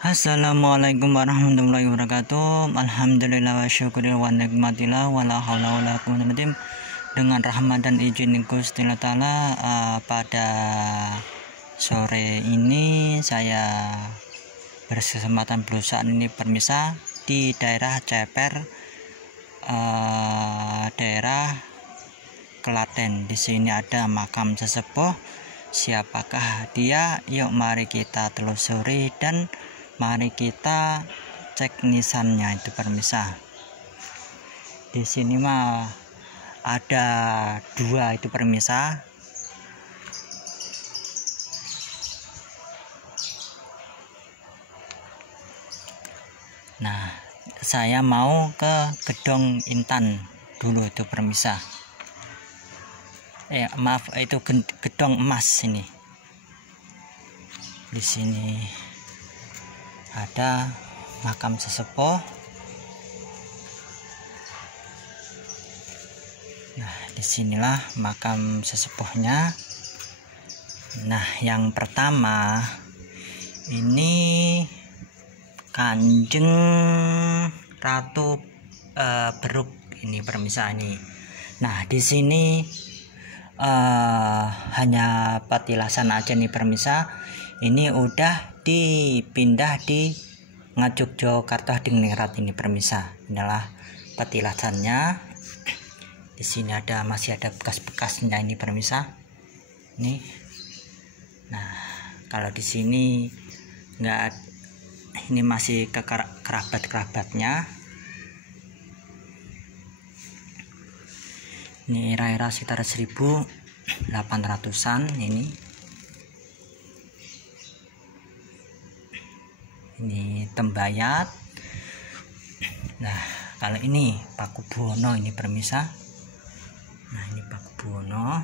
Assalamualaikum warahmatullahi wabarakatuh. Alhamdulillah wa syukurillah wa nikmatillah wa la haula wa la quwwata illa billah. Dengan rahmat dan izin Gusti Allah Ta'ala, pada sore ini saya berkesempatan berusaha ini permisa di daerah Ceper, daerah Klaten. Di sini ada makam sesepuh. Siapakah dia? Yuk mari kita telusuri dan mari kita cek nisannya itu permisa. Di sini mah ada dua itu permisa. Nah, saya mau ke Gedong Intan dulu itu permisa. Maaf, itu Gedong Emas ini. Di sini ada makam sesepuh. Nah, disinilah makam sesepuhnya. Nah, yang pertama ini Kanjeng Ratu Beruk ini permisa ini. Nah, di sini hanya petilasan aja nih permisa. Ini udah dipindah di Ngajogjokarto Hadiningrat ini permisa. Inilah petilasannya. Di sini masih ada bekas-bekasnya ini permisa. Nih. Nah, kalau di sini enggak, ini masih ke kerabat-kerabatnya. Ini era-era sekitar 1800-an ini. Ini Tembayat. Nah, kalau ini Pakubuwono ini permisa. Nah, ini Pakubuwono.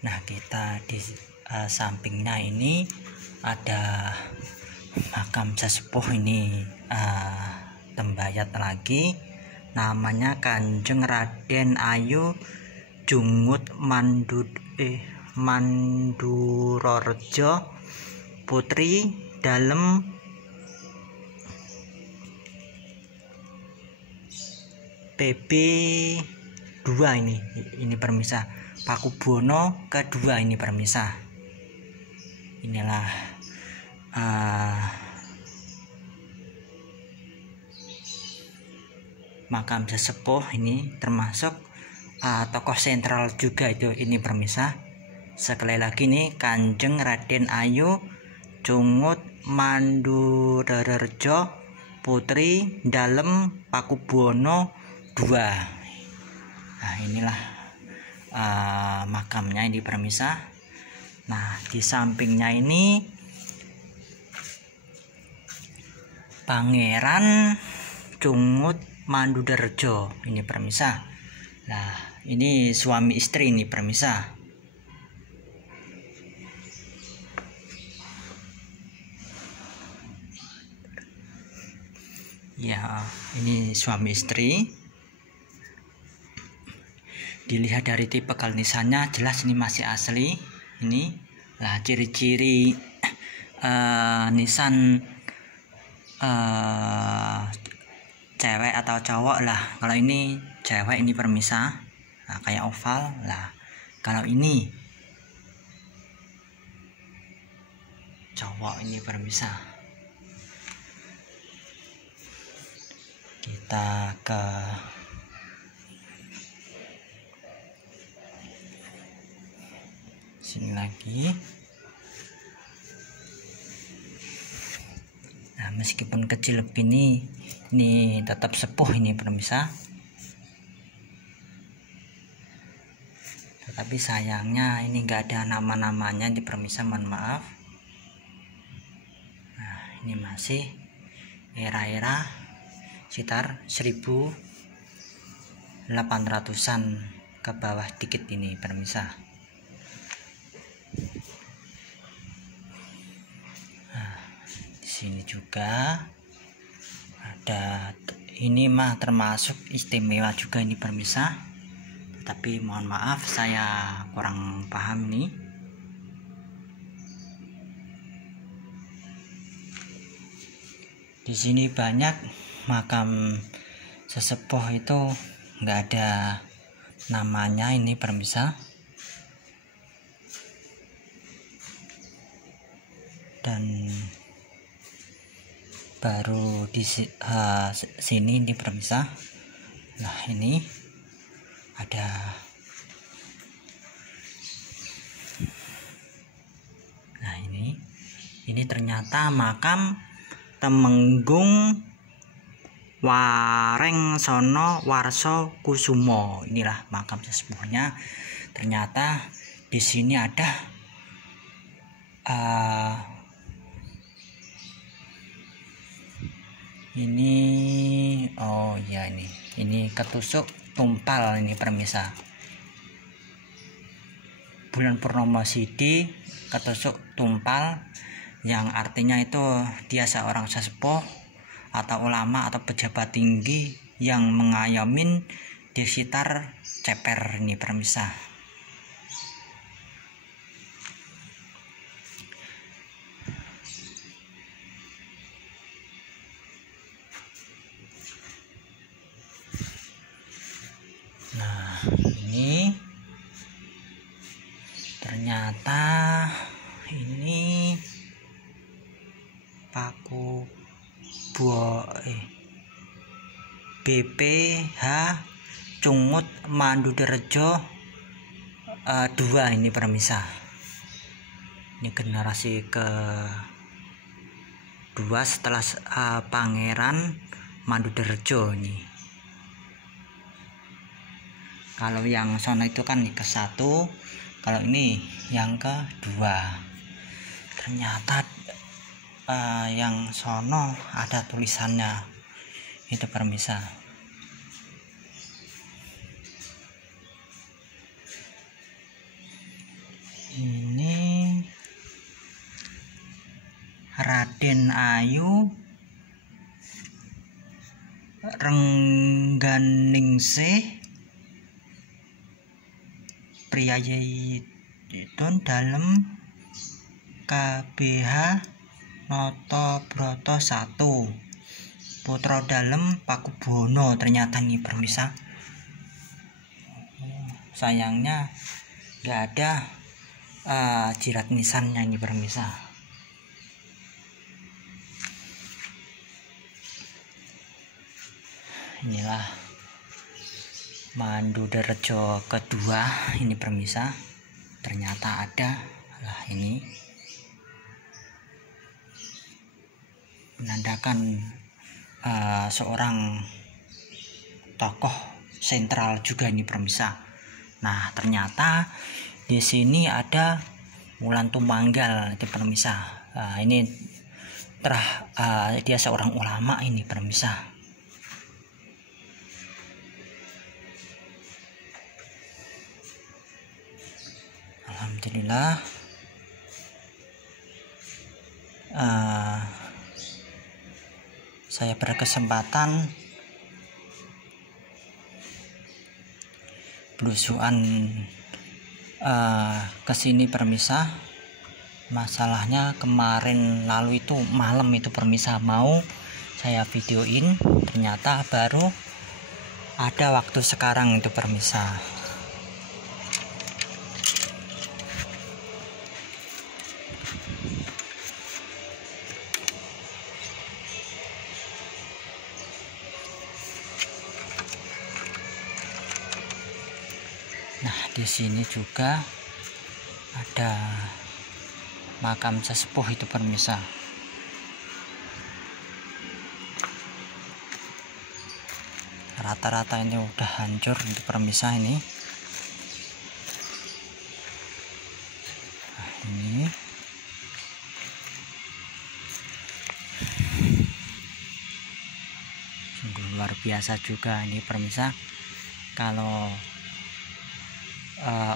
Nah, kita di sampingnya ini ada makam sesepuh ini, Tembayat lagi, namanya Kanjeng Raden Ayu Jungut Mandurorjo Putri Dalem PB 2 ini permisa. Pakubuwono kedua ini permisa. Inilah makam sesepuh ini, termasuk tokoh sentral juga itu ini permisa. Sekali lagi nih, Kanjeng Raden Ayu Jungut Mandurorjo Putri Dalem Pakubuwono 2. Nah, inilah makamnya ini permisa. Nah, di sampingnya ini Pangeran Jungut Mandurorjo ini permisa. Nah, ini suami istri ini permisa. Ya, ini suami istri. Dilihat dari tipe nisannya jelas ini masih asli. Ini lah ciri-ciri nisan cewek atau cowok lah. Kalau ini cewek ini permisa. Nah, kayak oval lah. Kalau ini cowok ini permisa. Kita ke sini lagi. Nah, meskipun kecil ini tetap sepuh ini permisa. Tetapi sayangnya ini enggak ada nama-namanya di permisa, mohon maaf. Nah, ini masih era-era sekitar 1800-an ke bawah dikit ini permisa. Nah, di sini juga ada, ini mah termasuk istimewa juga ini permisa. Tapi mohon maaf saya kurang paham nih. Di sini banyak makam sesepuh itu nggak ada namanya ini pemirsa. Dan baru di sini ini pemirsa. Nah ini ada. Nah ini ternyata makam Temenggung Warengsono Warso Kusumo. Inilah makam sesepuhnya. Ternyata di sini ada ini, oh ya, ini ketusuk tumpal ini permisa. Bulan Purnomo Sidi ketusuk tumpal, yang artinya itu dia seorang sesepuh atau ulama atau pejabat tinggi yang mengayomin di sekitar Ceper ini permisa. Nah ini ternyata ini Paku BPH Cungut Manduderejo 2 ini permisa. Ini generasi ke-2 setelah Pangeran Manduderejo ini. Kalau yang sono itu kan ke-1, kalau ini yang ke-2. Ternyata yang sono ada tulisannya itu permisa. Ini Raden Ayu Rengganingsih Priyayitun dalam KBH Noto Broto 1 Putra dalam Pakubono. Ternyata nih permisa. Sayangnya nggak ada jirat nisannya ini permisa. Inilah Manduderejo kedua ini permisa. Ternyata ada. Lah ini menandakan seorang tokoh sentral juga ini permisa. Nah ternyata di sini ada Wulan Tumanggal itu permisa. Ini dia seorang ulama ini permisa. Alhamdulillah. Saya berkesempatan belusuan kesini permisa. Masalahnya kemarin lalu itu malam itu permisa, mau saya videoin, ternyata baru ada waktu sekarang itu permisa. Nah, di sini juga ada makam sesepuh itu permisa. Rata-rata ini udah hancur itu permisa ini. Nah, ini sungguh luar biasa juga ini permisa. Kalau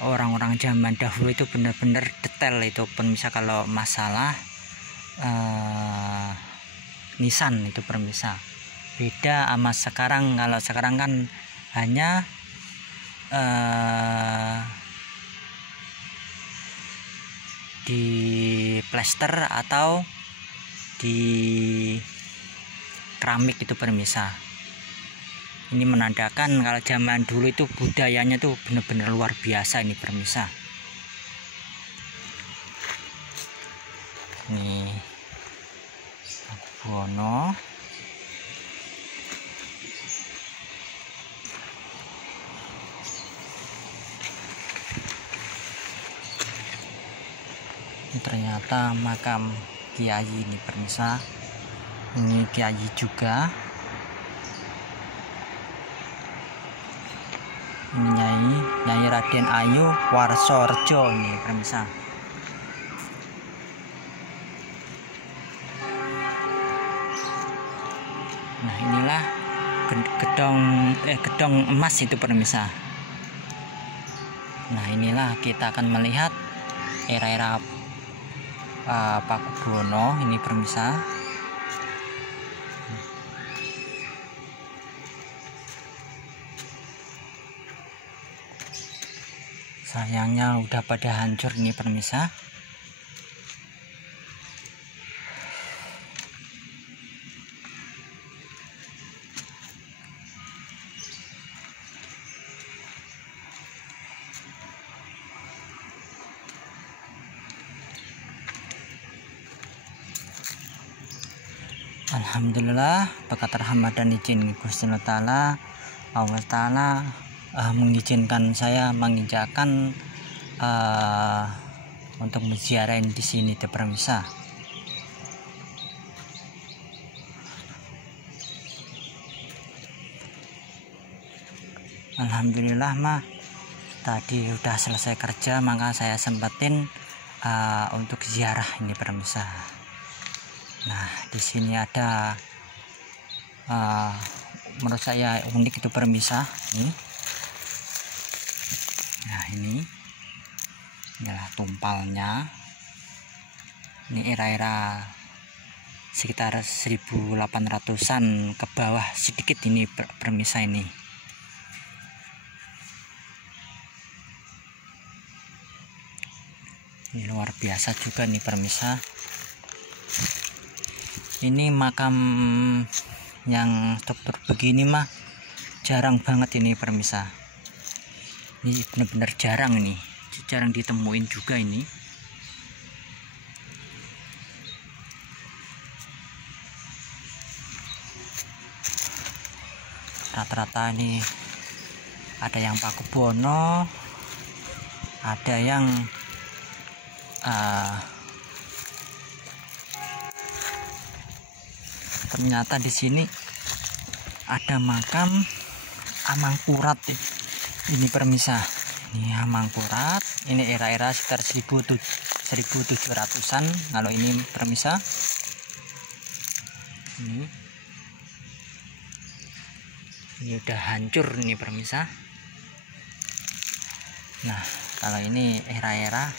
orang-orang zaman dahulu itu benar-benar detail itu permisa kalau masalah nisan itu permisa. Beda sama sekarang. Kalau sekarang kan hanya di plester atau di keramik itu permisa. Ini menandakan kalau zaman dulu itu budayanya tuh benar-benar luar biasa ini permisa. Ini Pakubuwono. Ini ternyata makam kiai ini permisa. Ini kiai juga. Ini Nyai Raden Ayu Warsorejo ini permisa. Nah, inilah gedong emas itu permisa. Nah, inilah kita akan melihat era-era Pakubuwono ini permisa. Sayangnya udah pada hancur nih permisa. Alhamdulillah berkat rahmat dan izin Gusti Allah Ta'ala mengizinkan saya menginjakan untuk menziarahin di sini permisa. Alhamdulillah mah tadi udah selesai kerja, maka saya sempetin untuk ziarah ini permisa. Nah, di sini ada menurut saya unik itu permisa. Nah, inilah tumpalnya. Ini era-era sekitar 1800-an ke bawah sedikit ini permisa ini. Ini luar biasa juga nih permisa. Ini makam yang struktur begini mah jarang banget ini permisa. Ini benar-benar jarang, ini jarang ditemuin juga ini. Rata-rata ini ada yang Pakubuwono, ada yang ternyata di sini ada makam Amangkurat ini permisa. Ini Amangkurat, ini era-era sekitar 1700-an kalau ini permisa. Ini udah hancur nih permisa. Nah, kalau ini era-era,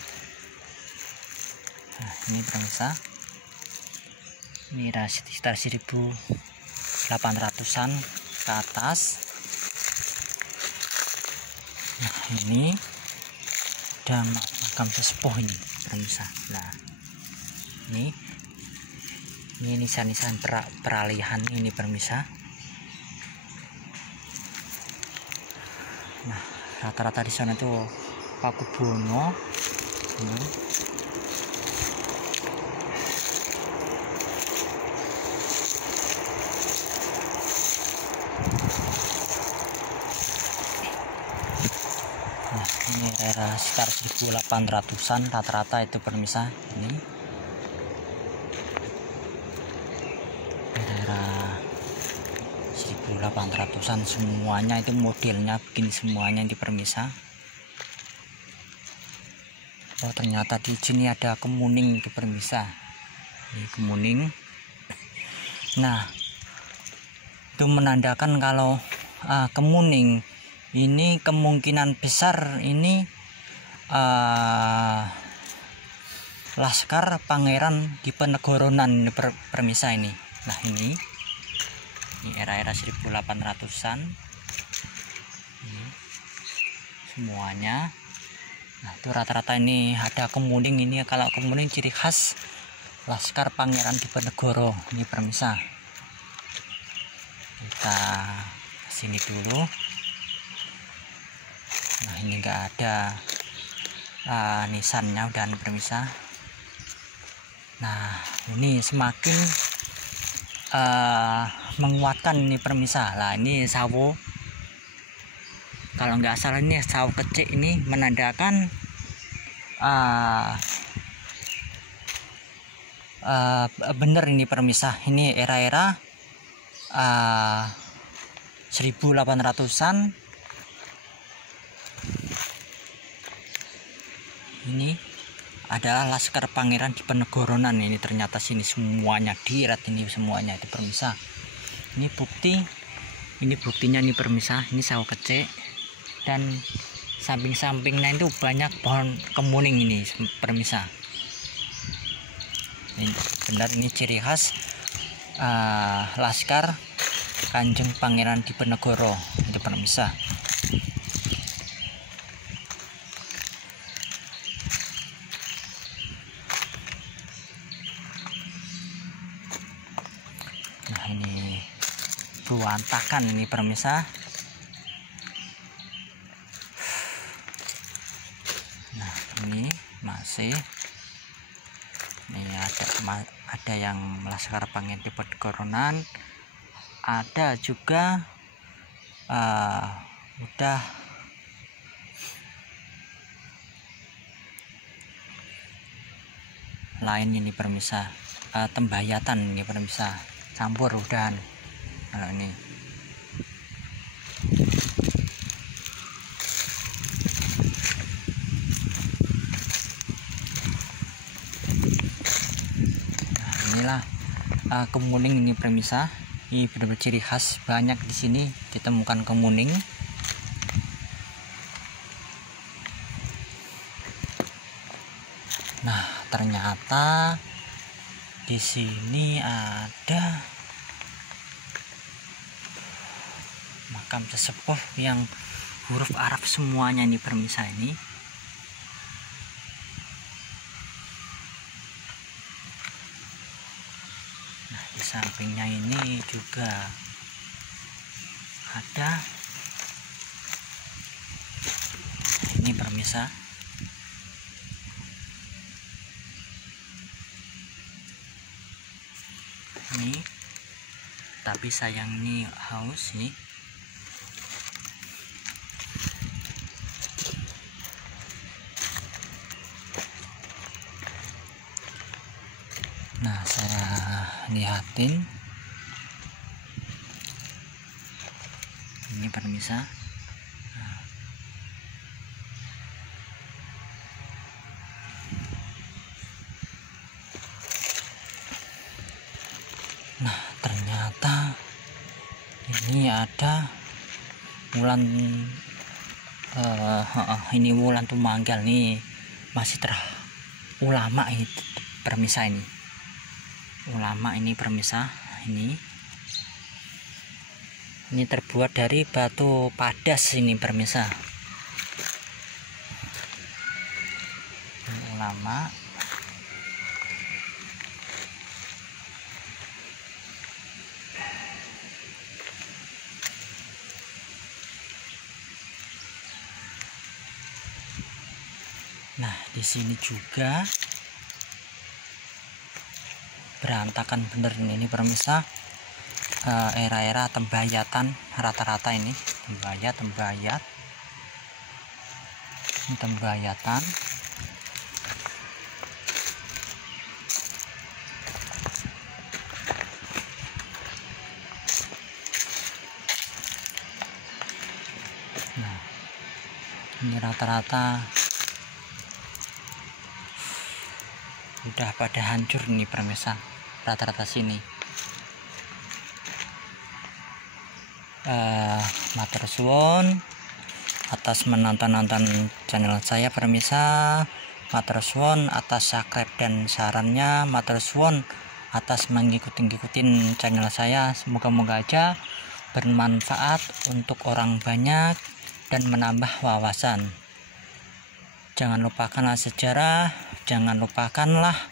nah ini permisa, ini era sekitar 1800-an ke atas. Nah, ini ada makam sesepuh ini permisa. Nah, ini nisan-nisan peralihan ini permisa. Nah, rata-rata di sana tuh Pakubuwono. Nah, ini era sekitar 1800-an rata-rata itu permisa. Ini era 1800-an semuanya itu modelnya begini semuanya di permisa. Oh, ternyata di sini ada kemuning di permisa. Ini kemuning. Nah, itu menandakan kalau kemuning ini kemungkinan besar ini Laskar Pangeran Diponegoronan permisa ini. Nah, ini era-era 1800-an semuanya. Nah, itu rata-rata ini ada kemuning ini. Kalau kemuning ciri khas Laskar Pangeran Diponegoro ini permisa. Kita sini dulu. Nah, ini enggak ada nisannya udah pemirsa. Nah, ini semakin menguatkan ini pemirsa. Lah, ini sawo, kalau nggak salah ini sawo kecil, ini menandakan bener ini pemirsa. Ini era-era 1800-an. Ini adalah Laskar Pangeran Diponegoronan. Ini ternyata sini semuanya diirat ini semuanya itu pemirsa. Ini bukti, ini buktinya nih pemirsa. Ini sawo kecil dan samping-sampingnya itu banyak pohon kemuning ini pemirsa. Ini benar, ini ciri khas Laskar Kanjeng Pangeran Diponegoro itu pemirsa. Nah, ini berantakan ini pemirsa. Nah, ini masih ini ada yang Laskar Pangeran Diponegoronan, ada juga udah lain ini pemirsa, tembayatan ini pemirsa, campur udahan. Nah, ini inilah kemuning ini pemirsa. Ini benar-benar ciri khas, banyak di sini ditemukan kemuning. Nah, ternyata di sini ada makam sesepuh yang huruf Arab semuanya nih pemirsa ini. Nah, di sampingnya ini juga ada ini pemirsa. Ini tapi sayang ini haus nih. Nah, saya lihatin ini pemirsa. Nah, ternyata ini ada wulan, ini wulan tumanggal nih, masih ulama ini permisa, ini ulama ini permisa. Ini terbuat dari batu padas ini permisa. Ini ulama. Nah, di sini juga berantakan bener ini pemirsa. Era-era tembayatan rata-rata ini, tembayat ini tembayatan. Nah, ini rata-rata udah pada hancur nih pemirsa, rata-rata sini. Matur suwun atas menonton channel saya pemirsa. Matur suwun atas subscribe dan sarannya. Matur suwun atas mengikutin channel saya. Semoga-moga aja bermanfaat untuk orang banyak dan menambah wawasan. Jangan lupakanlah sejarah, jangan lupakanlah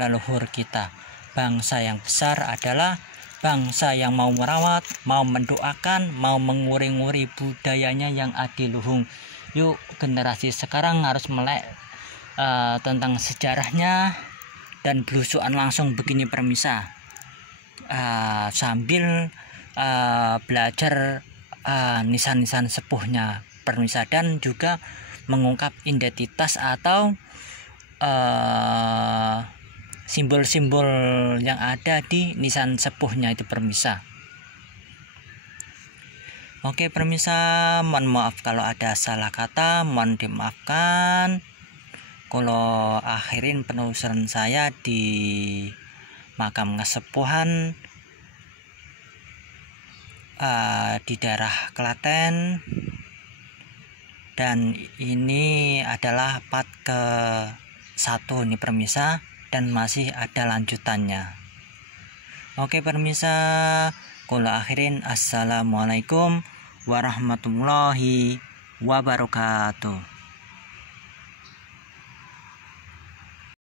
leluhur kita. Bangsa yang besar adalah bangsa yang mau merawat, mau mendoakan, mau menguri-nguri budayanya yang adiluhung. Yuk generasi sekarang harus melek tentang sejarahnya dan belusuan langsung begini permisa, sambil belajar nisan-nisan sepuhnya permisa, dan juga mengungkap identitas atau simbol-simbol yang ada di nisan sepuhnya itu permisa. Oke permisa, mohon maaf kalau ada salah kata, mohon dimaafkan. Kalau akhirin penelusuran saya di makam kesepuhan di daerah Klaten, dan ini adalah part ke-1 nih permisa, dan masih ada lanjutannya. Oke permisa, kalau akhirin assalamualaikum warahmatullahi wabarakatuh.